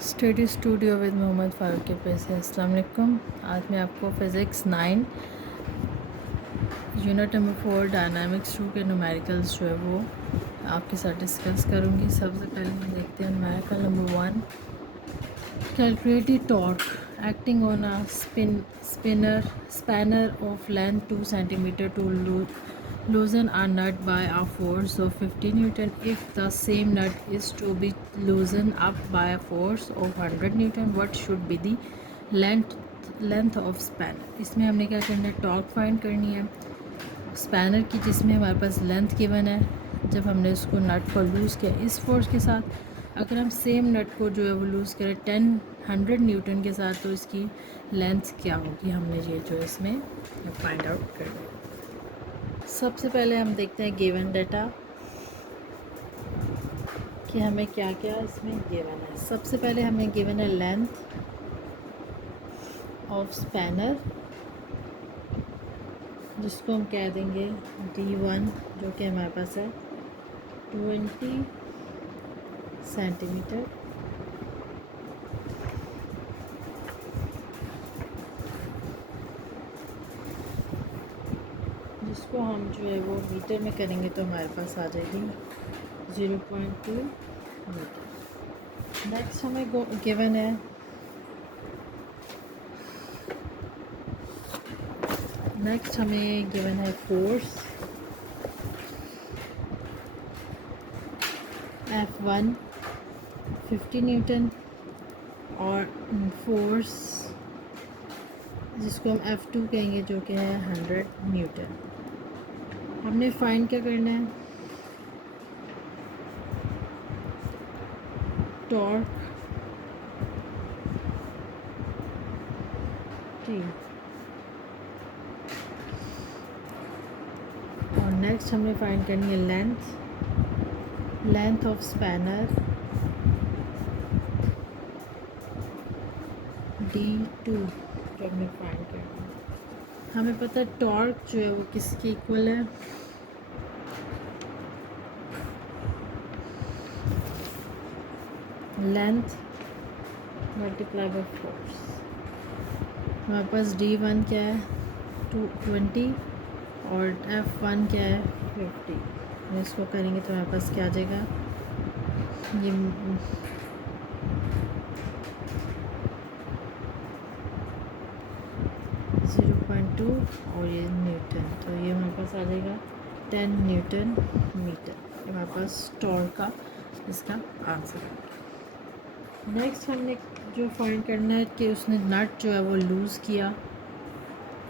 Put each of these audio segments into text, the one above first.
Study studio with Mohammad Farooq के पैसे। अस्सलाम वालेकुम। आज मैं आपको फ़िज़िक्स 9 यूनिट नंबर 4 डायनामिक्स 2 के न्यूमेरिकल्स जो है वो आपके साथ डिस्कस करूँगी। सबसे पहले हम देखते हैं numerical number 1। Calculate the torque acting on a spanner of length 2 centimeter to loosen a nut by a force of 50 Newton. If the same nut is to be loosened up by a force of 100 Newton, what should be the length of spanner. इसमें हमने क्या करना है, torque find करनी है spanner की, जिसमें हमारे पास लेंथ गिवन है। जब हमने उसको नट को लूज़ किया इस फोर्स के साथ, अगर हम सेम नट को जो है वो लूज़ करें 100 न्यूटन के साथ, तो इसकी लेंथ क्या होगी, हमने ये जो है इसमें फाइंड आउट करना है। सबसे पहले हम देखते हैं गिवन डाटा कि हमें क्या क्या इसमें गिवन है। सबसे पहले हमें गिवन है लेंथ ऑफ स्पैनर, जिसको हम कह देंगे D1, जो कि हमारे पास है 20 सेंटीमीटर। जिसको हम जो है वो मीटर में करेंगे तो हमारे पास आ जाएगी 0.2 मीटर। नेक्स्ट हमें गिवन है फोर्स F1 50 न्यूटन और फोर्स जिसको हम F2 कहेंगे जो कि है 100 न्यूटन। हमने फाइंड क्या करना है, टॉर्क T, और नेक्स्ट हमने फाइंड करनी है लेंथ ऑफ स्पैनर D2, जो हमने फाइंड करना है। हमें पता है टॉर्क जो है वो किसके इक्वल है, लेंथ मल्टीप्लाई बाय फोर्स। हमारे पास D1 क्या है 20 और F1 क्या है 50। हम इसको करेंगे तो हमारे पास क्या आ जाएगा, ये 0.2 और ये न्यूटन, तो ये हमारे पास आ जाएगा 10 न्यूटन मीटर। ये हमारे पास टॉर्क का इसका आंसर है। नेक्स्ट हमने जो फाइंड करना है कि उसने नट जो है वो लूज़ किया,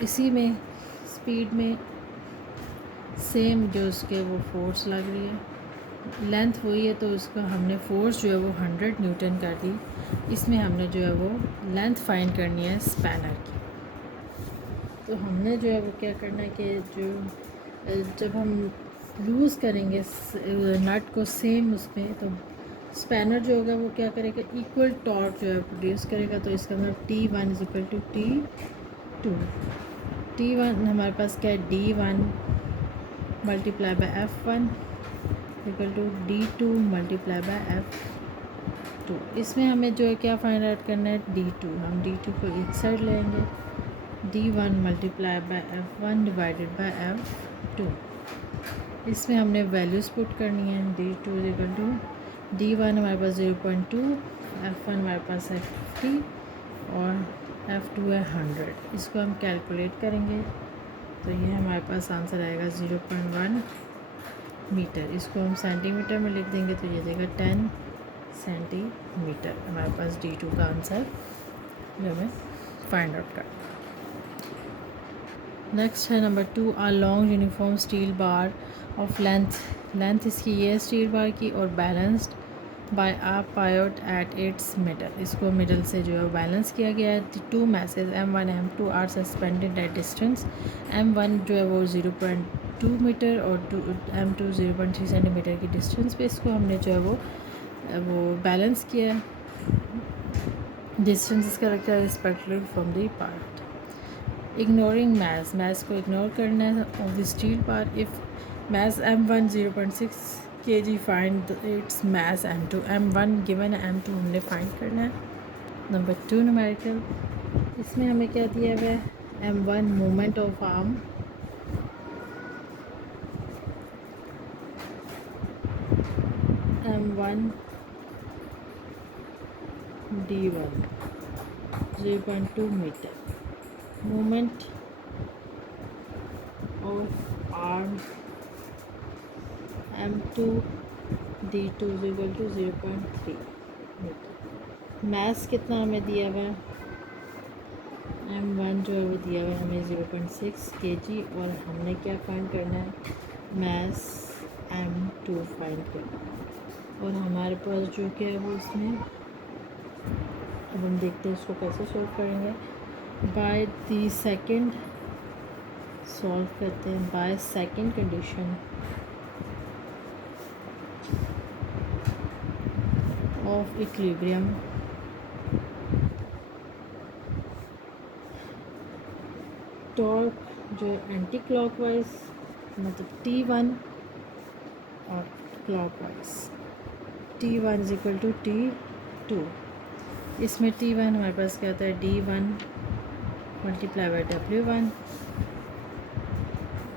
इसी में स्पीड में सेम जो उसके वो फोर्स लग रही है, लेंथ वही है, तो उसका हमने फोर्स जो है वो 100 न्यूटन कर दी। इसमें हमने जो है वो लेंथ फाइंड करनी है स्पैनर की। तो हमने जो है वो क्या करना है कि जब हम लूज़ करेंगे नट को सेम उसमें, तो स्पैनर जो होगा वो क्या करेगा, इक्वल टॉर्क जो है प्रोड्यूस करेगा। तो इसका मतलब T1 is equal to T2। T1 हमारे पास क्या है, D1 multiply by F1 equal to D2 multiply by F2। इसमें हमें जो है क्या फाइंड आउट करना है, D2। हम D2 को एक साइड लेंगे, D1 multiply by F1 divided by F2। इसमें हमने वैल्यूज़ पुट करनी है, D2 is equal to D1 हमारे पास 0.2, F1 हमारे पास है 50 और F2 है 100। इसको हम कैलकुलेट करेंगे तो ये हमारे पास आंसर आएगा 0.1 मीटर। इसको हम सेंटीमीटर में लिख देंगे तो ये देगा 10 सेंटीमीटर। हमारे पास D2 का आंसर जो हमें फाइंड आउट करना। नेक्स्ट है number 2, a long uniform steel bar of length इसकी ये है स्टील बार की, और balanced by a pivot at its middle. इसको मिडल से जो है बैलेंस किया गया है। 2 masses M1 M2 are suspended at distance. M1 जो है वो 0.2 मीटर और M2 0.3 सेंटीमीटर की डिस्टेंस पे इसको हमने जो है वो बैलेंस किया है। डिस्टेंस इसका रखा है respectively from the part. Ignoring math को इग्नोर करना है of the steel bar. If math M1 0.6 kg find its mass m2, m1 given है, m2 हमने फाइंड करना है। नंबर 2 न्यूमेरिकल, इसमें हमें क्या दिया हुआ है, m1 moment of arm, m1 d1 0.2 metre, moment of arm m2 d2 0.3 metre. Mass कितना हमें दिया हुआ है, m1 जो है वो दिया हुआ है हमें 0.6 kg, और हमने क्या फाइंड करना है, मैस m2 फाइंड करना है। और हमारे पास जो क्या है वो इसमें, अब हम देखते हैं इसको कैसे सॉल्व करेंगे। बाय द सेकंड सॉल्व करते हैं, by second condition of equilibrium, torque जो एंटी क्लॉकवाइज मतलब T1 और clockwise T1 is equal to T2। इसमें T1 हमारे पास क्या होता है, D1 multiply by W1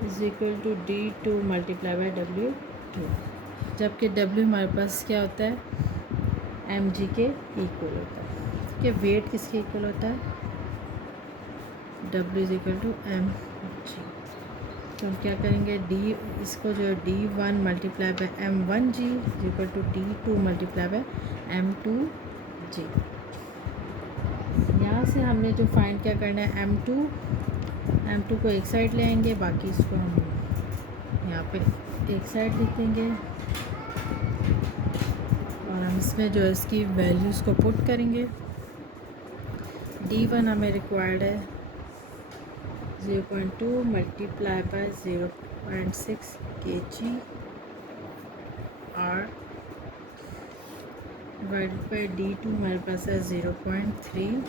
is equal to D2 multiply by W2, जबकि W हमारे पास क्या होता है, mg के इक्वल होता है। ठीक है, वेट किसके इक्वल होता है, W is equal to mg। तो हम क्या करेंगे, D इसको जो है D1 multiply by m1g is equal to D2 multiply by m2g। यहाँ से हमने जो फाइंड क्या करना है, m2 को एक साइड ले आएंगे, बाकी इसको हम यहाँ पे एक साइड लिख देंगे, और हम इसमें जो है इसकी वैल्यूज़ को पुट करेंगे। D1 हमें रिक्वायर्ड है 0.2 मल्टीप्लाई बाय 0.6 kg और डिवाइडेड बाई D2 हमारे पास है 0.3।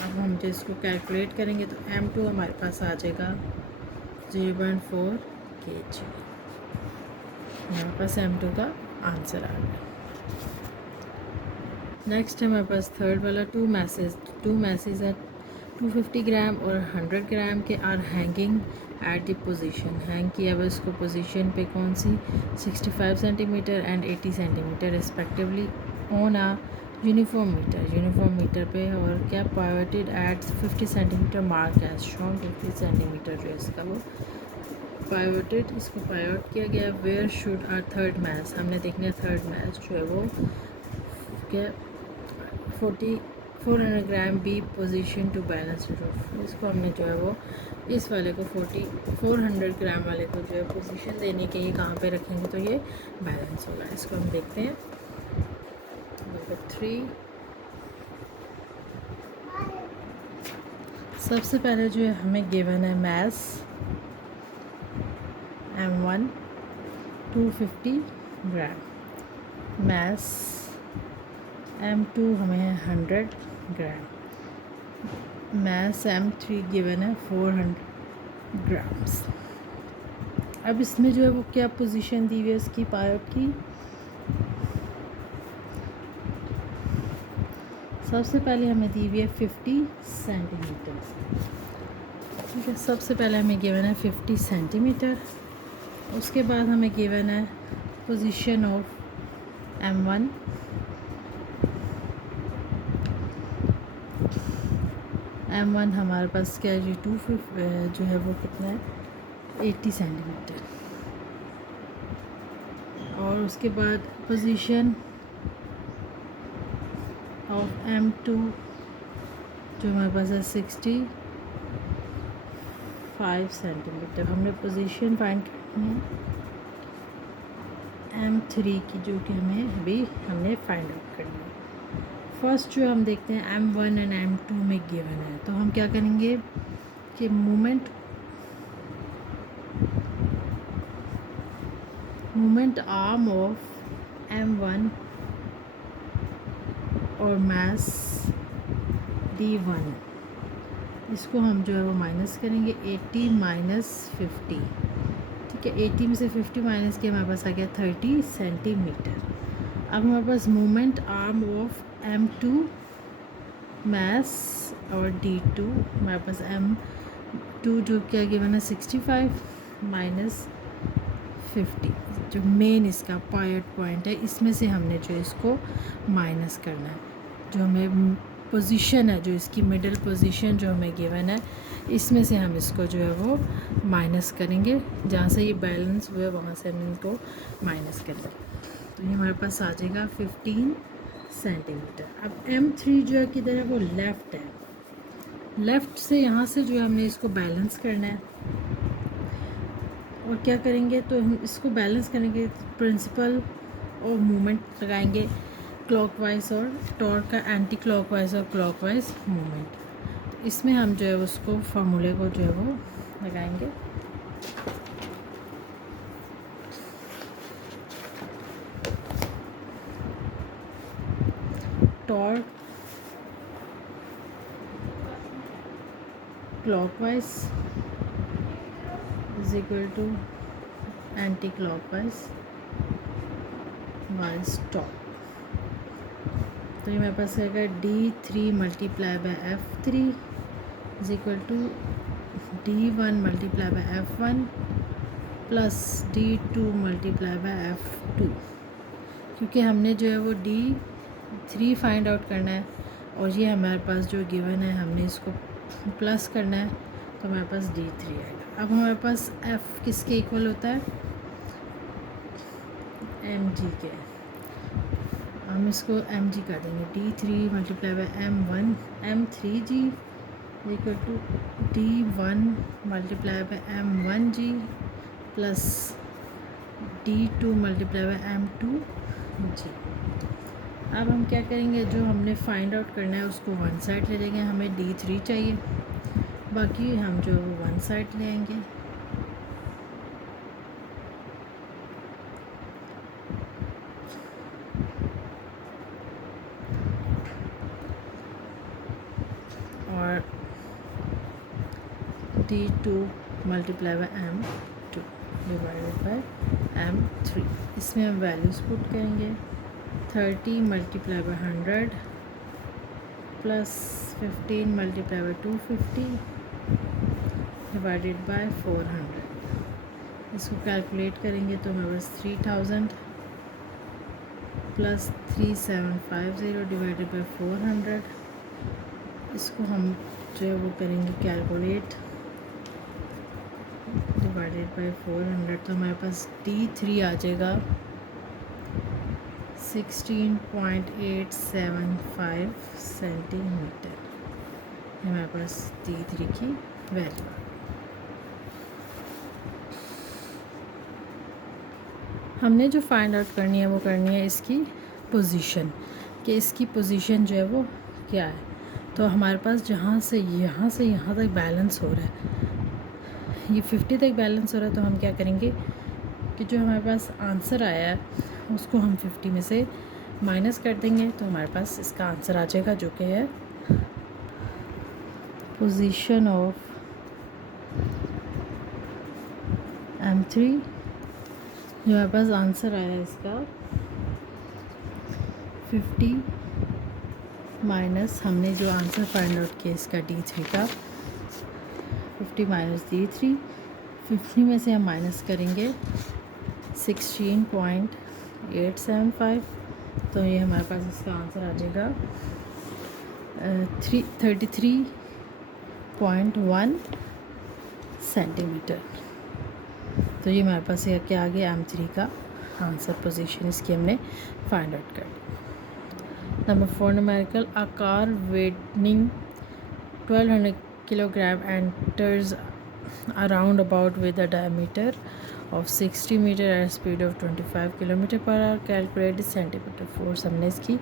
अब हम जो इसको कैलकुलेट करेंगे तो m2 हमारे पास आ जाएगा 0.4 kg। हमारे पास m2 का आंसर आ गया। नेक्स्ट है हमारे पास थर्ड वाला, टू मैसेज है 250 ग्राम और 100 ग्राम के are hanging at the position, hang किया हुआ इसको पोजीशन पे कौन सी, 65 centimetre and 80 centimetre respectively on a uniform metre पे, और क्या pivoted at 50 centimetre mark as shown, 50 centimetre जो है इसका वो पाइवटेड, इसको पाइवट किया गया। Where should our third match, हमने देखना है थर्ड मैच जो है वो क्या 400 gram be position to balance roof, इसको हमने जो है वो इस वाले को 400 ग्राम वाले को जो है पोजीशन देने के लिए कहाँ पे रखेंगे तो ये बैलेंस होगा। इसको हम देखते हैं। नंबर 3, सबसे पहले जो है हमें गिवन है मैस m1 250 ग्राम, मैस m2 हमें है 100 ग्राम, मैस m3 गिवन है 400 ग्राम्स। अब इसमें जो है वो क्या पोजीशन दी हुई है इसकी पाइवट की, सबसे पहले हमें दी हुई है 50 सेंटीमीटर। ठीक है, सबसे पहले हमें गिवन है 50 सेंटीमीटर, उसके बाद हमें गिवन है पोजीशन ऑफ m1 हमारे पास क्या है जी 250 जो है वो कितना है 80 सेंटीमीटर, और उसके बाद पोजीशन ऑफ m2 जो हमारे पास है 65 सेंटीमीटर। हमने पोजीशन फाइंड करनी है m3 की, जो कि हमें अभी हमने फाइंड आउट करनी है। फर्स्ट जो हम देखते हैं m1 एंड m2 में गिवन है, तो हम क्या करेंगे कि मोमेंट आर्म ऑफ m1 और मास d1, इसको हम जो है वो माइनस करेंगे 80 - 50। ठीक ठीक है, 80 में से 50 माइनस किया, हमारे पास आ गया 30 सेंटीमीटर। अब हमारे पास moment arm of M2 mass और D2, हमारे पास M2 जो क्या गिवन है 65 माइनस 50, जो मेन इसका पॉइंट है, इसमें से हमने जो इसको माइनस करना है। जो हमें पोजीशन है, जो इसकी मिडिल पोजीशन जो हमें गिवन है, इसमें से हम इसको जो है वो माइनस करेंगे। जहाँ से ये बैलेंस हुए वहाँ से हम इनको माइनस करेंगे। तो ये हमारे पास आ जाएगा 15 सेंटीमीटर। अब M3 जो है किधर है, वो लेफ़्ट है। लेफ़्ट से यहाँ से जो है हमने इसको बैलेंस करना है। और क्या करेंगे, तो हम इसको बैलेंस करने के प्रिंसिपल और मोमेंट लगाएंगे क्लॉकवाइज, और टॉर्क का एंटी क्लॉकवाइज और क्लॉकवाइज मोमेंट। इसमें हम जो है उसको फार्मूले को जो है वो लगाएंगे। Torque clockwise is equal to anti clockwise wise torque. तो ये मेरे पास आएगा D3 multiply by F3 is equal to D1 multiply by F1 plus D2 multiply by F2। क्योंकि हमने जो है वो D3 फाइंड आउट करना है, और ये हमारे पास जो गिवन है हमने इसको प्लस करना है, तो हमारे पास D3 आएगा। अब हमारे पास F किसके इक्वल होता है, mg के। हम इसको mg कर देंगे, D3 multiply by M1 M3g equal to D1 multiply by M1g plus D2 multiply by M2g। अब हम क्या करेंगे, जो हमने फाइंड आउट करना है उसको वन साइड ले लेंगे। हमें D3 चाहिए, बाकी हम जो वन साइड ले आएंगे। और D2 multiply bye M2 divided by M3। इसमें हम वैल्यूज़ पुट करेंगे। 30 multiply by 100 plus 15 multiply by 250 divided by 400। इसको कैलकुलेट करेंगे तो हमारे पास 3000 प्लस 3750 डिवाइडेड बाय 400। इसको हम जो है वो करेंगे कैलकुलेट डिवाइडेड बाय 400, तो हमारे पास D3 आ जाएगा 16.875 सेंटीमीटर। हमारे पास D3 की वैल्यू। हमने जो फाइंड आउट करनी है वो करनी है इसकी पोजीशन, कि इसकी पोजीशन जो है वो क्या है। तो हमारे पास जहाँ से यहाँ तक बैलेंस हो रहा है, ये 50 तक बैलेंस हो रहा है, तो हम क्या करेंगे कि जो हमारे पास आंसर आया है उसको हम 50 में से माइनस कर देंगे, तो हमारे पास इसका आंसर आ जाएगा, जो कि है पोजीशन ऑफ M3। जो हमारे पास आंसर आया है इसका 50 माइनस, हमने जो आंसर फाइंड आउट किया इसका D3 का, 50 माइनस D3। 50 में से हम माइनस करेंगे 16.875, तो ये हमारे पास इसका आंसर आ जाएगा 33.1 सेंटीमीटर। तो ये हमारे पास क्या आ गया, M3 का आंसर पोजीशन इसकी हमने फाइंड आउट कर ली। Number 4 numerical, a car weighing 1200 kilogram enters a roundabout with a diameter of 60 meter at a speed of 25 kilometer per hour. Calculate the centimeter force। हमने इसकी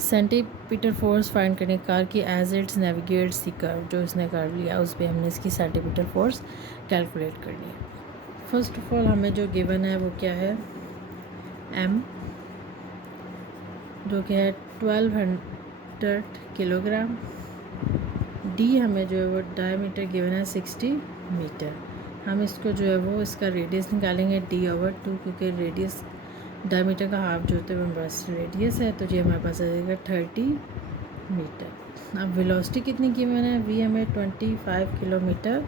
सेंटीमीटर फोर्स फाइंड करनी, car की as its navigates the curve, जो इसने curve लिया उस पर हमने इसकी सेंटीमीटर फोर्स कैलकुलेट करनी है। फर्स्ट ऑफ ऑल हमें जो गिवन है वो क्या है, M, जो कि है 1200 किलोग्राम। D हमें जो है वो डायमीटर गिवन है 60 मीटर। हम इसको जो है वो इसका रेडियस निकालेंगे d/2, क्योंकि रेडियस डायमीटर का हाफ जो होता है वो बस रेडियस है, तो ये हमारे पास आ जाएगा 30 मीटर। अब वेलोसिटी कितनी गिवन है, v हमें 25 किलोमीटर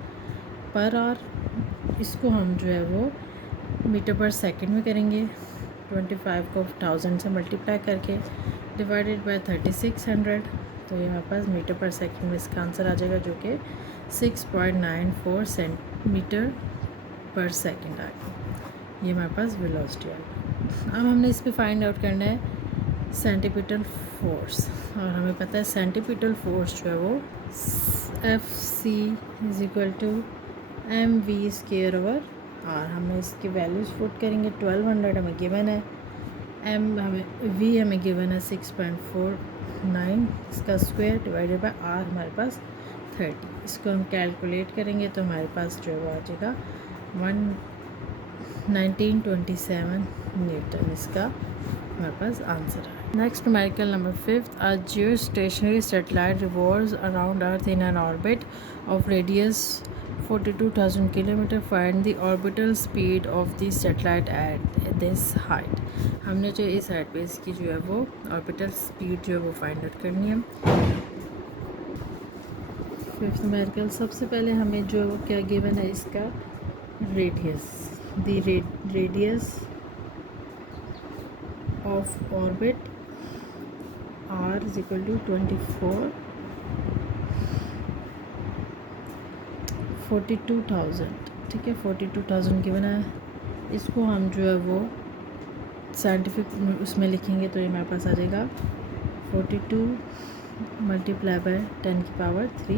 पर आवर। इसको हम जो है वो मीटर पर सेकंड में करेंगे, 25 को 1000 से मल्टीप्लाई करके डिवाइडेड बाय 3600, तो ये हमारे पास मीटर पर सेकंड में इसका आंसर आ जाएगा, जो कि 6.94 सेंटीमीटर पर सेकंड आएगा। ये हमारे पास वेलोसिटी आएगा। अब हमने इस पर फाइंड आउट करना है सेंटीपिटल फोर्स, और हमें पता है सेंटीपिटल फोर्स जो है वो Fc = mv²/r। हमें इसकी वैल्यूज़ पुट करेंगे, 1200 हमें गिवन है, v हमें गिवन है 6.49 इसका स्क्वायर डिवाइडेड बाय r हमारे पास 30। इसको हम कैलकुलेट करेंगे तो हमारे पास जो है वो आ जाएगा 1927 न्यूटन, इसका हमारे पास आंसर है। Next numerical number 5, a geostationary satellite revolves around Earth in an orbit of radius 42,000 km. Find the orbital speed of the satellite at this height. हमने जो इस हाइट पे इसकी जो है वो ऑर्बिटल स्पीड जो है वो फाइंड आउट करनी है। फिफ्थ न्यूमेरिकल, सबसे पहले हमें जो है वो क्या गिवन है, इसका radius, the radius of orbit r = 42,000, ठीक है, 42,000 गिवन है। इसको हम जो है वो साइंटिफिक उसमें लिखेंगे तो ये हमारे पास आ जाएगा 42 × 10⁻³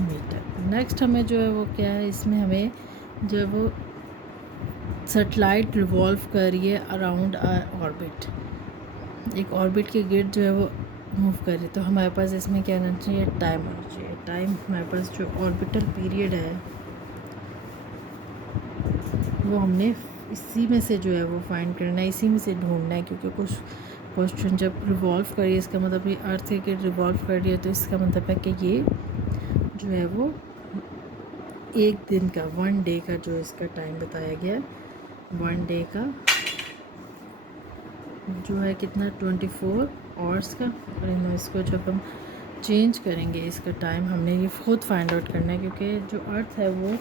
मीटर। नेक्स्ट हमें जो है वो क्या है, इसमें हमें जो है वो सेटेलाइट रिवॉल्व कर रही है अराउंड ऑर्बिट, एक ऑर्बिट के गिर्द जो है वो मूव कर रही है, तो हमारे पास इसमें क्या होना चाहिए, टाइम होना चाहिए। टाइम हमारे पास जो ऑर्बिटल पीरियड है वो हमने इसी में से जो है वो फाइंड करना है, इसी में से ढूंढना है, क्योंकि कुछ क्वेश्चन जब रिवॉल्व कर रही है, इसका मतलब ये अर्थ के गिर्द रिवॉल्व कर रही है, तो इसका मतलब है कि ये जो है वो एक दिन का 1 डे का जो इसका टाइम बताया गया है, 1 डे का जो है कितना 24 आवर्स का। और इसको जब हम चेंज करेंगे इसका टाइम, हमने ये खुद फाइंड आउट करना है, क्योंकि जो अर्थ है वो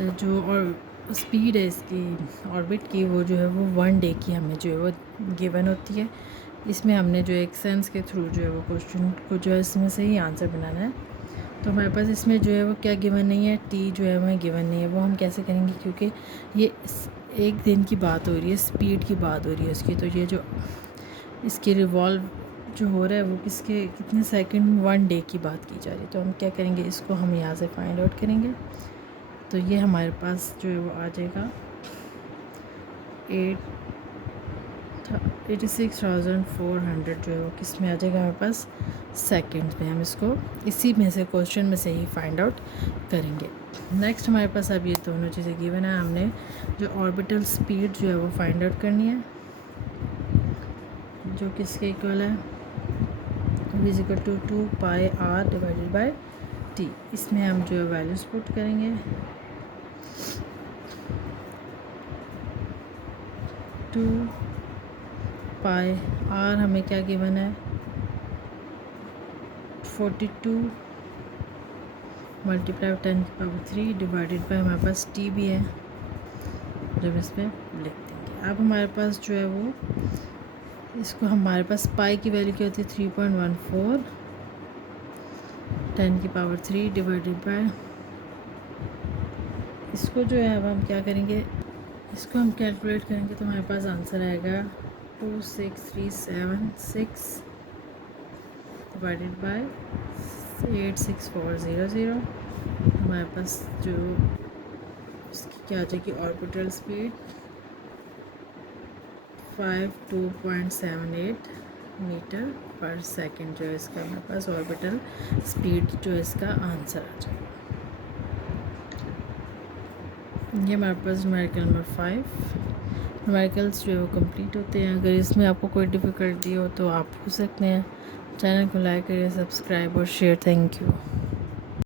जो और स्पीड है इसकी ऑर्बिट की, वो जो है वो 1 डे की हमें जो है वो गिवन होती है। इसमें हमने जो एक सेंस के थ्रू जो है वो क्वेश्चन को जो है इसमें से ही आंसर बनाना है। तो हमारे पास इसमें जो है वो क्या गिवन नहीं है, टी जो है हमें गिवन नहीं है। वो हम कैसे करेंगे, क्योंकि ये एक दिन की बात हो रही है, स्पीड की बात हो रही है उसकी, तो ये जो इसकी रिवॉल्व जो हो रहा है वो किसके कितने सेकंड 1 डे की बात की जा रही है। तो हम क्या करेंगे, इसको हम यहाँ से फाइंड आउट करेंगे, तो ये हमारे पास जो है वो आ जाएगा 86,400 जो है वो किस में आ जाएगा हमारे पास, सेकंड में। हम इसको इसी में से क्वेश्चन में से ही फाइंड आउट करेंगे। नेक्स्ट हमारे पास अब ये दोनों चीज़ें गिवन है, हमने जो ऑर्बिटल स्पीड जो है वो फाइंड आउट करनी है, जो किसके इक्वल है, v = 2πr/t। इसमें हम जो है वैल्यूज़ पुट करेंगे, 2πr हमें क्या गिवन है, 42 × 10⁻³ डिवाइडेड बाय हमारे पास t भी है, जब इसमें लिख देंगे। अब हमारे पास जो है वो इसको हमारे पास पाई की वैल्यू क्या होती है, 3.14 10⁻³ डिवाइडेड बाय, इसको जो है अब हम क्या करेंगे, इसको हम कैलकुलेट करेंगे तो हमारे पास आंसर आएगा 26376 डिवाइडेड बाय 86400। हमारे पास जो इसकी क्या आ जाएगी ऑर्बिटल स्पीड 52.78 मीटर पर सेकंड, जो है इसका हमारे पास ऑर्बिटल स्पीड जो है इसका आंसर आ जाएगा। ये हमारे पास न्यूमेरिकल नंबर 5 न्यूमेरिकल्स जो है वो कंप्लीट होते हैं। अगर इसमें आपको कोई डिफ़िकल्टी हो तो आप पूछ सकते हैं। चैनल को लाइक करिए, सब्सक्राइब और शेयर। Thank you.